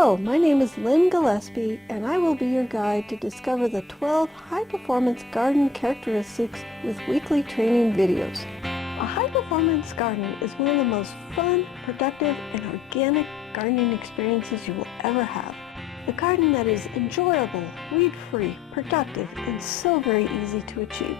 Hello, my name is Lynn Gillespie, and I will be your guide to discover the 12 high-performance garden characteristics with weekly training videos. A high-performance garden is one of the most fun, productive, and organic gardening experiences you will ever have. A garden that is enjoyable, weed-free, productive, and so very easy to achieve.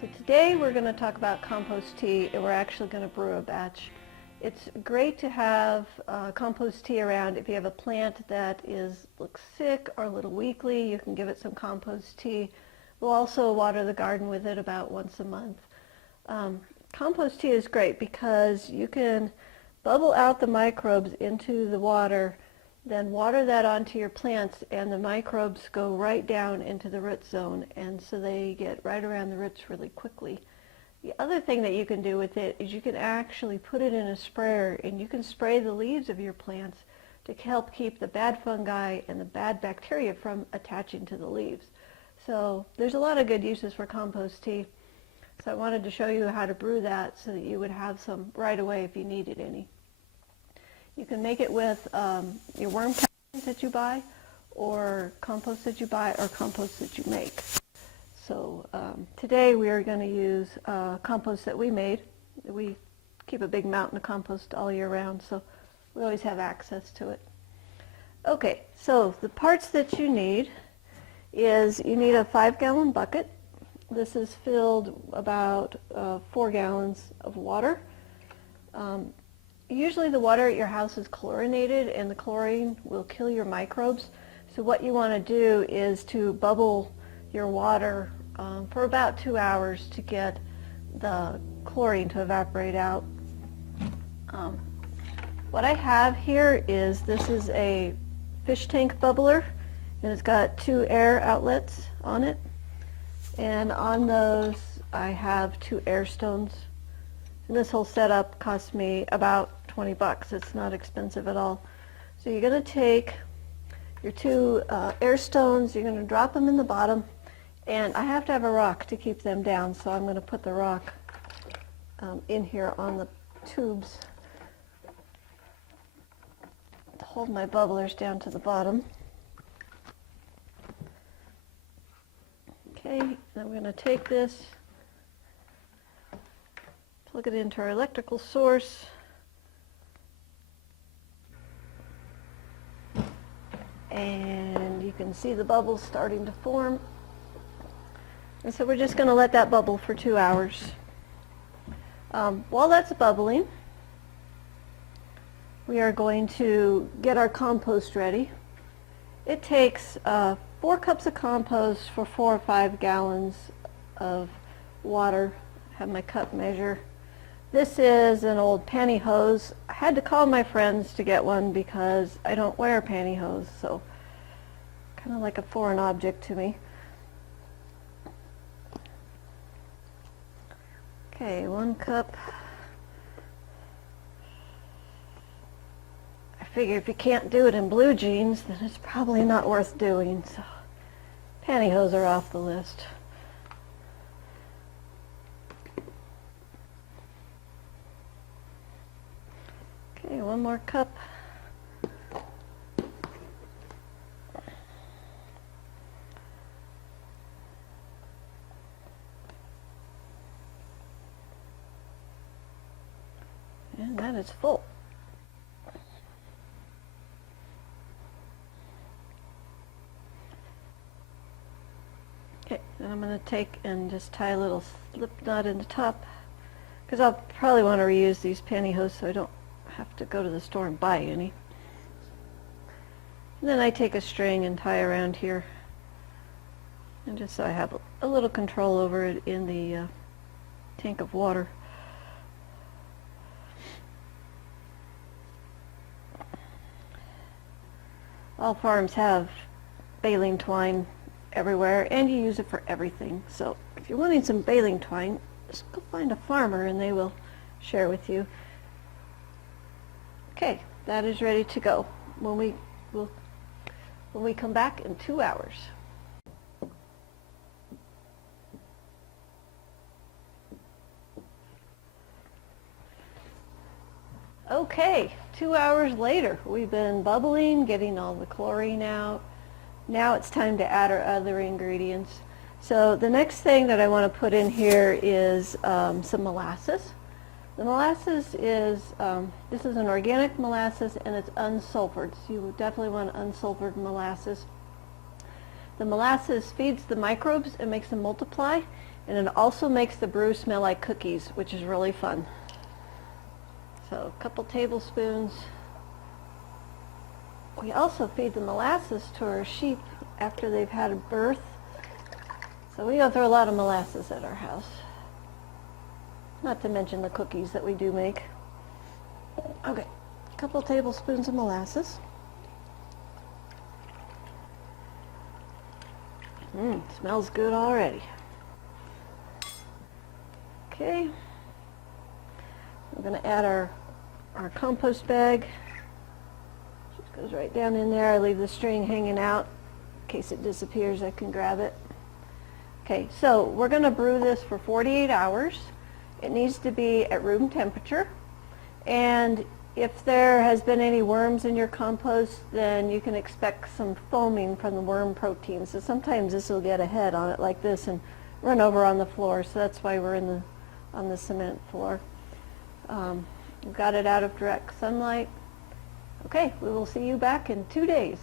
So today we're going to talk about compost tea, and we're actually going to brew a batch. It's great to have compost tea around. If you have a plant that looks sick or a little weakly, you can give it some compost tea. We'll also water the garden with it about once a month. Compost tea is great because you can bubble out the microbes into the water, then water that onto your plants, and the microbes go right down into the root zone, and so they get right around the roots really quickly. The other thing that you can do with it is you can actually put it in a sprayer, and you can spray the leaves of your plants to help keep the bad fungi and the bad bacteria from attaching to the leaves. So there's a lot of good uses for compost tea. So I wanted to show you how to brew that so that you would have some right away if you needed any. You can make it with your worm castings that you buy, or compost that you buy, or compost that you make. So today we are going to use compost that we made. We keep a big mountain of compost all year round, so we always have access to it. Okay, so the parts that you need is you need a 5-gallon bucket. This is filled about 4 gallons of water. Usually the water at your house is chlorinated, and the chlorine will kill your microbes. So what you want to do is to bubble your water for about 2 hours to get the chlorine to evaporate out. What I have here is, this is a fish tank bubbler, and it's got 2 air outlets on it. And on those I have 2 air stones. And this whole setup cost me about 20 bucks. It's not expensive at all. So you're going to take your 2 air stones, you're going to drop them in the bottom, and I have to have a rock to keep them down, so I'm going to put the rock in here on the tubes to hold my bubblers down to the bottom. Okay, then I'm going to take this, plug it into our electrical source, and you can see the bubbles starting to form. And so we're just going to let that bubble for 2 hours. While that's bubbling, we are going to get our compost ready. It takes 4 cups of compost for 4 or 5 gallons of water. I have my cup measure. This is an old pantyhose. I had to call my friends to get one because I don't wear pantyhose, so kind of like a foreign object to me. Okay, 1 cup. I figure if you can't do it in blue jeans, then it's probably not worth doing, so pantyhose are off the list. Okay, 1 more cup. And that is full. Okay, then I'm going to take and just tie a little slip knot in the top, because I'll probably want to reuse these pantyhose so I don't have to go to the store and buy any. And then I take a string and tie around here, and just so I have a little control over it in the tank of water. All farms have baling twine everywhere, and you use it for everything. So if you're wanting some baling twine, just go find a farmer and they will share with you. Okay, that is ready to go. When we come back in 2 hours. Okay, 2 hours later, we've been bubbling, getting all the chlorine out. Now it's time to add our other ingredients. So the next thing that I want to put in here is some molasses. The molasses is, this is an organic molasses and it's unsulfured. So you definitely want unsulfured molasses. The molasses feeds the microbes and makes them multiply, and it also makes the brew smell like cookies, which is really fun. So a couple tablespoons. We also feed the molasses to our sheep after they've had a birth. So we go through a lot of molasses at our house. Not to mention the cookies that we do make. Okay, a couple tablespoons of molasses. Smells good already. Okay, we're going to add our compost bag. Just goes right down in there. I leave the string hanging out in case it disappears. I can grab it. Okay, so we're going to brew this for 48 hours. It needs to be at room temperature, and if there has been any worms in your compost, then you can expect some foaming from the worm protein. So sometimes this will get a head on it like this and run over on the floor, so that's why we're on the cement floor. We've got it out of direct sunlight. Okay, we will see you back in 2 days.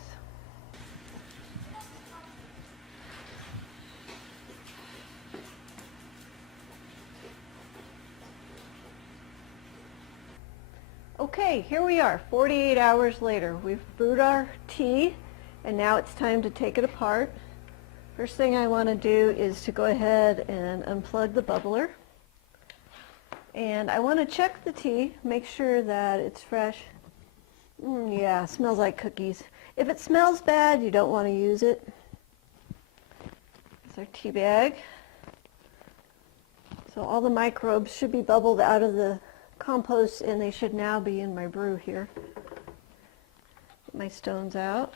Okay, here we are, 48 hours later. We've brewed our tea, and now it's time to take it apart. First thing I want to do is to go ahead and unplug the bubbler. And I want to check the tea, make sure that it's fresh. Yeah, smells like cookies. If it smells bad, you don't want to use it. It's our tea bag. So all the microbes should be bubbled out of the compost, and they should now be in my brew here. Get my stones out.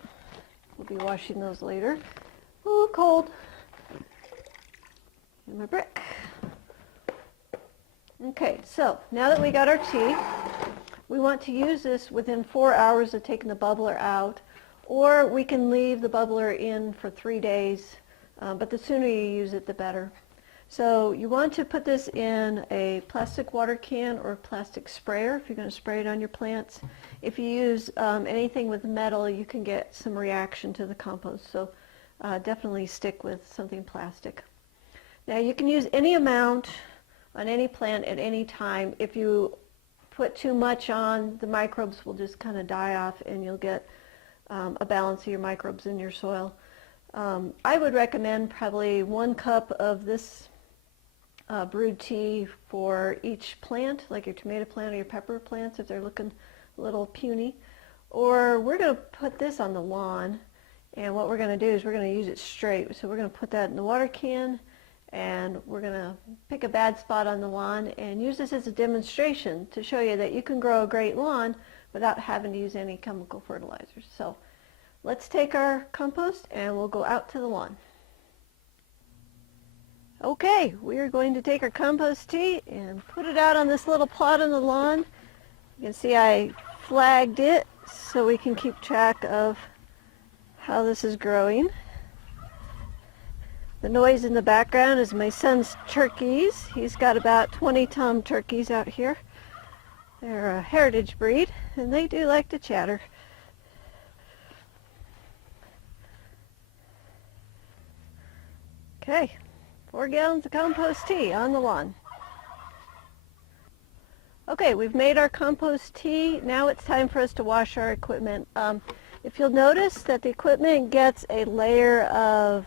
We'll be washing those later. Ooh, cold. And my brick. Okay, so now that we got our tea, we want to use this within 4 hours of taking the bubbler out, or we can leave the bubbler in for 3 days, but the sooner you use it, the better. So you want to put this in a plastic water can or a plastic sprayer if you're going to spray it on your plants. If you use anything with metal, you can get some reaction to the compost, so definitely stick with something plastic. Now you can use any amount on any plant at any time. If you put too much on, the microbes will just kind of die off and you'll get a balance of your microbes in your soil. I would recommend probably 1 cup of this brewed tea for each plant, like your tomato plant or your pepper plants if they're looking a little puny. Or we're going to put this on the lawn, and what we're going to do is we're going to use it straight. So we're going to put that in the water can, and we're going to pick a bad spot on the lawn and use this as a demonstration to show you that you can grow a great lawn without having to use any chemical fertilizers. So let's take our compost and we'll go out to the lawn. Okay, we are going to take our compost tea and put it out on this little plot on the lawn. You can see I flagged it so we can keep track of how this is growing. The noise in the background is my son's turkeys. He's got about 20 tom turkeys out here. They're a heritage breed, and they do like to chatter. Okay, 4 gallons of compost tea on the lawn. Okay, we've made our compost tea. Now it's time for us to wash our equipment. If you'll notice that the equipment gets a layer of,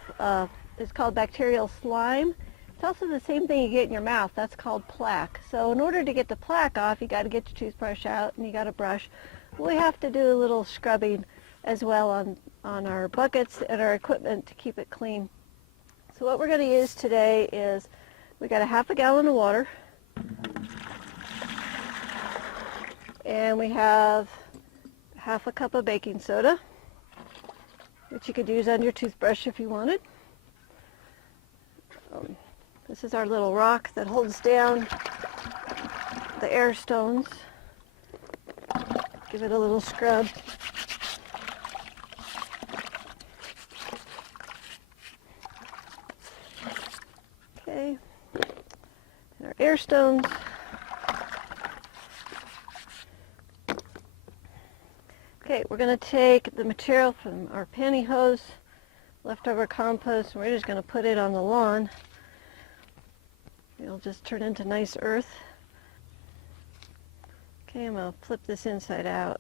it's called bacterial slime. It's also the same thing you get in your mouth. That's called plaque. So in order to get the plaque off, you got to get your toothbrush out and you got to brush. We have to do a little scrubbing as well on our buckets and our equipment to keep it clean. So what we're going to use today is, we got a 1/2 gallon of water, and we have 1/2 cup of baking soda, which you could use on your toothbrush if you wanted. This is our little rock that holds down the air stones. Give it a little scrub. Okay, and our air stones. Okay, we're going to take the material from our pantyhose, leftover compost, and we're just going to put it on the lawn. It'll just turn into nice earth. Okay, I'm going to flip this inside out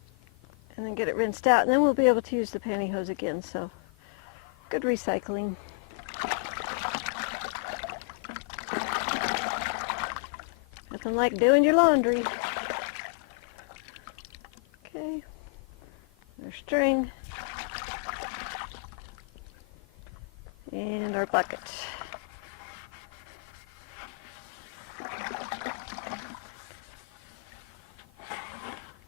and then get it rinsed out, and then we'll be able to use the pantyhose again, so good recycling. Nothing like doing your laundry. Okay, our string and our bucket.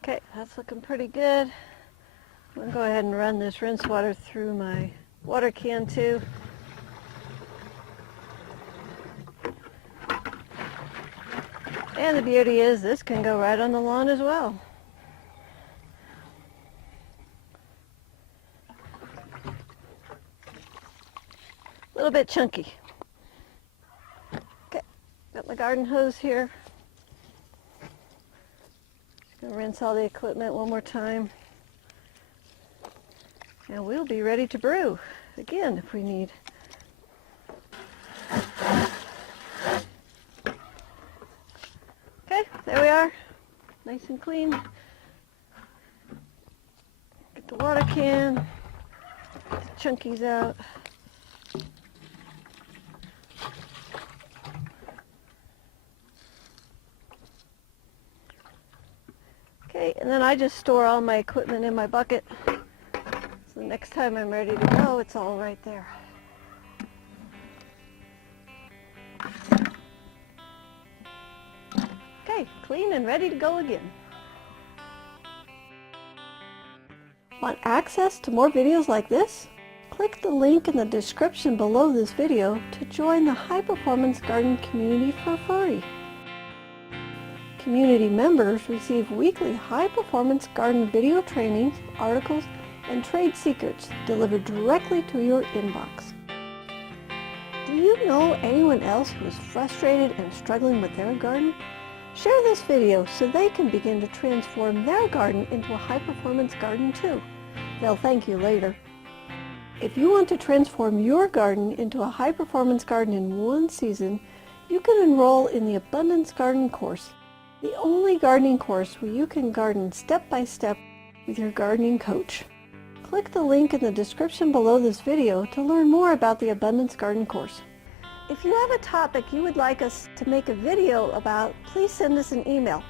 Okay, that's looking pretty good. I'm going to go ahead and run this rinse water through my water can too. And the beauty is this can go right on the lawn as well. A little bit chunky. Okay, got my garden hose here. Gonna rinse all the equipment one more time. And we'll be ready to brew again if we need. Okay, there we are. Nice and clean. Get the water can. Get the chunkies out. Okay, and then I just store all my equipment in my bucket. So the next time I'm ready to go, it's all right there. Okay, clean and ready to go again. Want access to more videos like this? Click the link in the description below this video to join the High Performance Garden community for free. Community members receive weekly high-performance garden video trainings, articles, and trade secrets delivered directly to your inbox. Do you know anyone else who is frustrated and struggling with their garden? Share this video so they can begin to transform their garden into a high-performance garden too. They'll thank you later. If you want to transform your garden into a high-performance garden in one season, you can enroll in the Abundance Garden course, the only gardening course where you can garden step by step with your gardening coach. Click the link in the description below this video to learn more about the Abundance Garden course. If you have a topic you would like us to make a video about, please send us an email.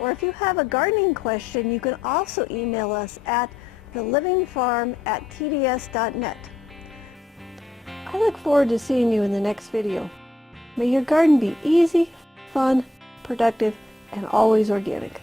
Or if you have a gardening question, you can also email us at thelivingfarm@tds.net. I look forward to seeing you in the next video. May your garden be easy, fun, productive, and always organic.